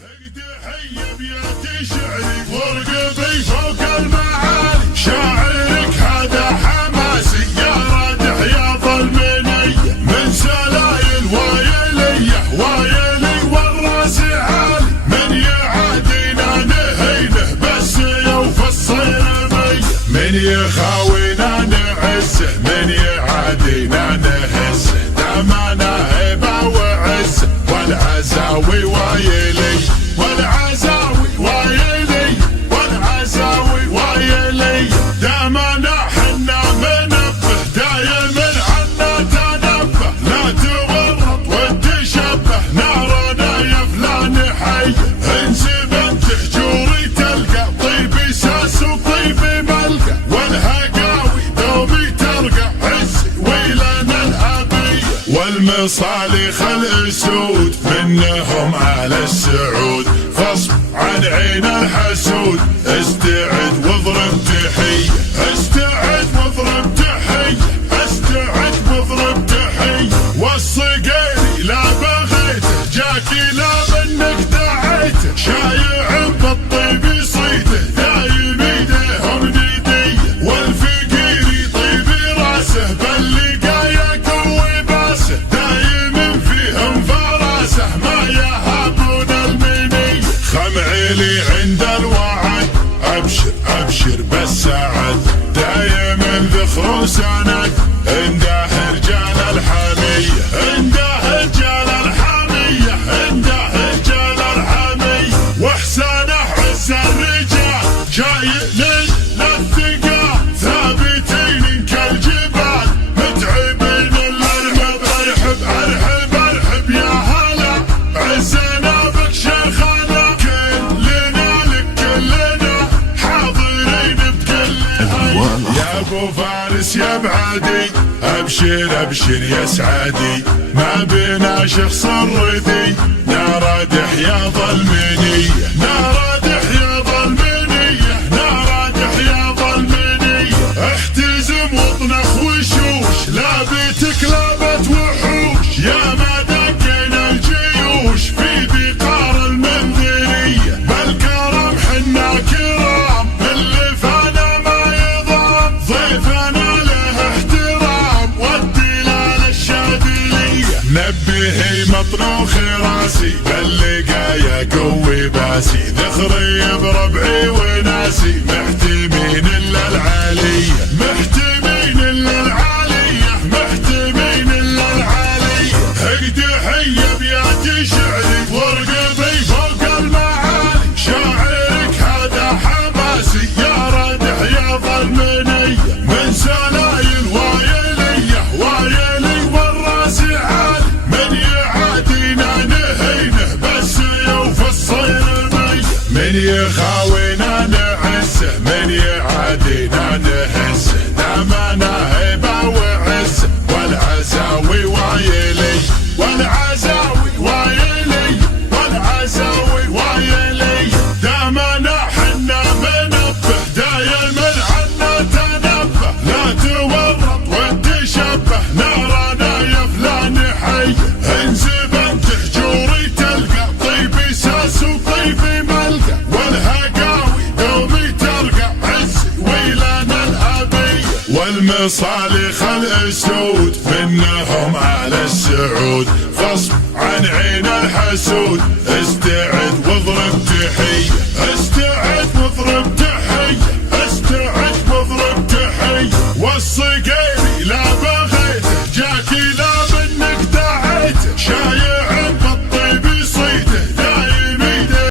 تحية بيد شعري ورقبي فوق المعالي، شاعرك هذا حماسي يا رادح يا ظلمني، من سلايل وايلي والراس عالي، من يعادينا نهينه بس يوفى الصيرمي، من يخاوينا نعزه من يعادينا نهزه، دامنا هبه وعزه والعزاوي وايلي دامنا حنا منبه دايما عنا تنبه، لا تورط وتشبه نارنا يا فلان حي، انسب تحجوري تلقى طيبي ساس وطيبي ملقى، والهقاوي دومي ترقى عزي ويلنا الابي، والمصالح الاسود منهم على السعود، غصب عن عين الحسود استعد واضرب تحية، استعد واضرب تحية، استعد واضرب تحية، والصقيري لا بغيته جاكي لا منك دعيته، شايع بالطيب صيته دايم ايديهم ندية، والفقيري طيب راسه باللقايا قوي باسه، دايم فيهم فراسه ما يهابون المنية، خمعيلي عند الوعد ابشر بالسعد، دايما ذخر سند عنده رجال الحمية، عنده رجال الحمية، عنده رجال الحمية، واحسانه عز الرجال جاي للثقال، ثابتين كالجبال متعبين الارهب، ارحب يا هلا عزنا بك شيخنا، كلنا لك كلنا حاضرين بكلها، يا ابو فارس يا بعدي ابشر يا سعادي، ما بينا شخص الردي، نارادح يا ظلمنية، نارادح يا ظلمنية، نارادح يا ظلمنية، احتزم واطنخ وشوش لا بيتك لابت وحوش، يا ما دقينا الجيوش في بقار المنذرية، بالكرم حنا كرام اللي فانا ما يضام، ضيفنا له احترام والدلال الشاذلية، نبهي مطنوخ راسي باللقايا قوي باسي، ذخري بربعي وناسي محتمين الا العالية، محتمين الا العالية، محتمين الا العالية، تحية بيد شعري ورقبي فوق المعالي، شاعرك هذا حماسي يا رادح يا ظلمني، من سلايل وايلي والراس عالي، من يعادينا نهينه بس يوفى الصيرمي، من يخاوينا نعزه من يعادينا نهزه، دامنا هبه وعزه والعزاوي وايلي، والعزاوي وايلي، والعزاوي وايلي، دامنا حنا منبه دايما عنا تنبه، لا تورط وتشبه نارنا يا فلان حي، انسب تحجوري تلقى طيبي ساس وطيبي ملقى، والهقاوي دومي ترقى عزي ويلنا الابي، والمصالح الاسود منهم على السعود، غصب عن عين الحسود استعد واضرب تحية،